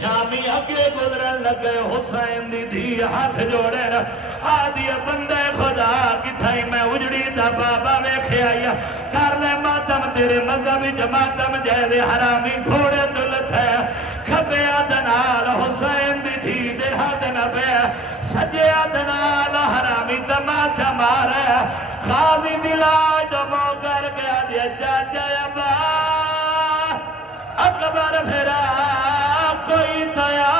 شامی اگے گزرن لگے حسین دی دھی ہاتھ جوڑے نا آدھی بندے خدا کتھائی میں اجڑی دا بابا ویکھے آیا کر لے ماتم تیرے مذہبی جماعتم جیدے حرامی گھوڑے دلت ہے کھبے آدنال حسین دی دھی دے ہاتھ نبے سجے آدنال حرامی تماچا مارے غازی دلائی دمو کر گیا دیا چاچا ابا اکبر پھرا کوئی تیا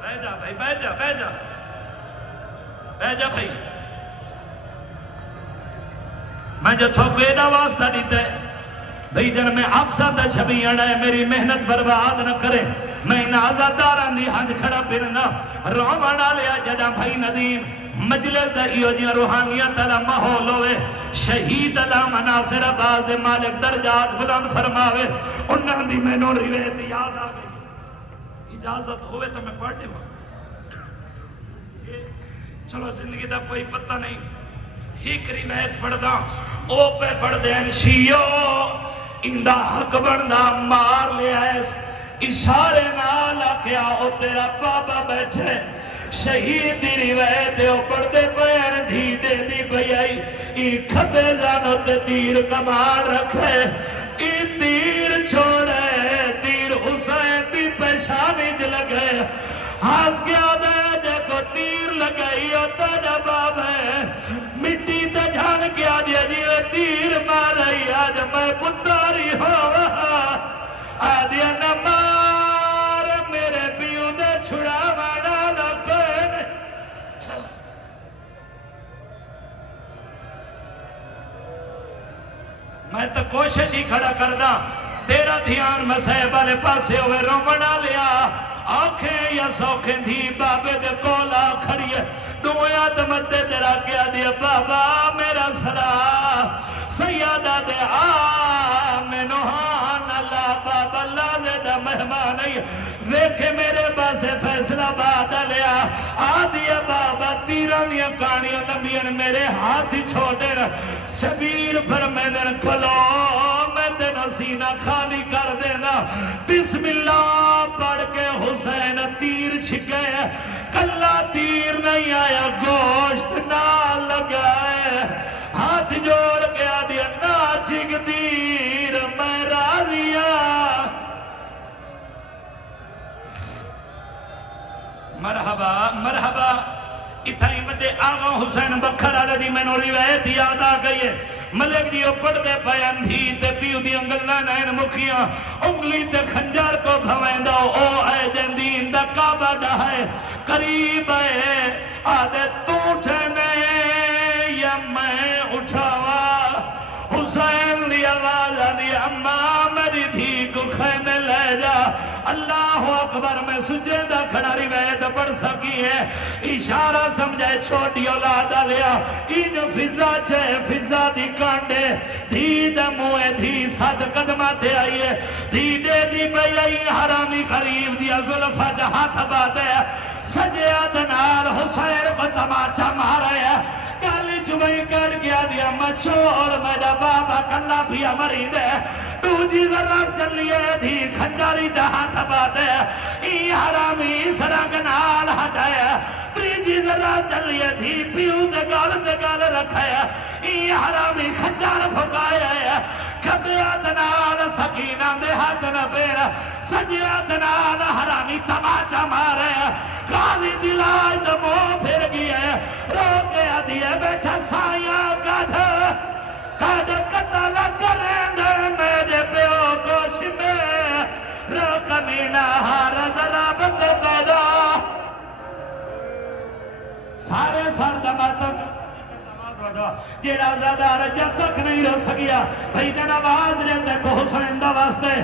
بہ جا بھائی بہ جا بہ جا بہ جا بھائی میں جو تھوکے دا واسطہ دیتے بھئی جن میں اقصد شبی اڑے میری محنت برباد نہ کرے میں آزاداران دی ہنج کھڑا پھرنا رومانا لیا جدا بھائی ندیم مجلس دا ایو جی روحانیت دا محول ہوئے شہید دا مناصر عباس دے مالک درجات بلند فرماوے انہاں دی میں نو روایت یاد آ گئی اجازت ہوئے تو میں پڑھ دے چلو زندگی دا کوئی پتہ نہیں ایک روایت پڑھ دا او پہ پڑھ دے انشیو اندہ حق بڑھنا مار لے ایس اشارے نالا کیا او تیرا بابا بیٹھے شہید دی روایت او پڑھ دے پیر دھی دے دی بیائی ای کھبے زانو تے تیر کمار رکھے ای تیر چھوڑے تیر حسین دی پیشانی جلگے ہاس گیا دے جے کو تیر لگئی او تیرا بابا مٹی تے جھان کیا دیا جیوے تیر مارائی آج میں پتاری ہوا آدیا نمار میرے پیو دے چھڑا وانا لکن میں تو کوشش ہی کھڑا کردہ تیرا دھیان مسیح والے پاسے ہوئے رومنا لیا آنکھیں یا سوکھیں دھی بابے دے کولا کھڑیے دویا دمتے تیرا کیا دیا بابا میرا سلام سیادہ دے آمنوہان اللہ بابا اللہ زیدہ مہمان ویکھے میرے باسے فیصلہ بات لیا آدھیا بابا تیرانیاں کانیاں نبیان میرے ہاتھ چھوڑے شبیر فرمیدن کھلو میں دینا سینہ خالی کر دینا بسم اللہ پڑھ کے حسین تیر چھکے کلا تیر نہیں آیا گوشت نہ لگائے ہاتھ جوڑ کے آدھیا نا چھک تیر میں راضیا مرحبا مرحبا اتھائی مدے آغا حسین بکھر آلہ دی میں نو روایت یاد آ گئی ہے ملک دیو پڑھ دے بیان ہی تے پیو دی انگلنا نائن مکھیاں انگلی تے خنجر کو بھوین دو او اے جندین دا کعبہ دا ہے قریب ہے آدھے توٹھنے یا میں اٹھاوا حسین دی آواز آدھی اماں میری دھی کو خیمے لے جا اللہ اکبر میں سجدہ کھڑا روایت پڑھ سکی ہے اشارہ سمجھے چھوٹی اولادہ لیا ان فضا چھے فضا دی کانڈے دھی دموے دھی صد قدماتے آئیے دھی دے دی بیائی حرامی قریب دیا ظلفہ جہاں بات ہے سجے دنال حسین کو تماچا مارا ہے کالی چوئی کر گیا دیا مچھوڑ میرا بابا کلا بھی امرید ہے تو جی ذراب چلیے دھی کھنجاری جہاں تباد ہے ای حرامی سرنگ نال ہٹائے تریجی ذراب چلیے دھی پیو دگال رکھائے ای حرامی کھنجار بھکائے کبیات نال سکینہ دے ہاتھ نبیر سجیات نال حرامی تماچا مارے غازی دلائی دمو پھر گئے روکے دیئے بیٹھا سایاں کد قتل کریں در میرے پیو کوش میں روکمینہ ہار ذرا بندر پیدا سارے سار دماتک جیڑا زیادہ رجہ تک نہیں رہ سکیا بھئی دن آواز رہتے کو حسین دا واسطے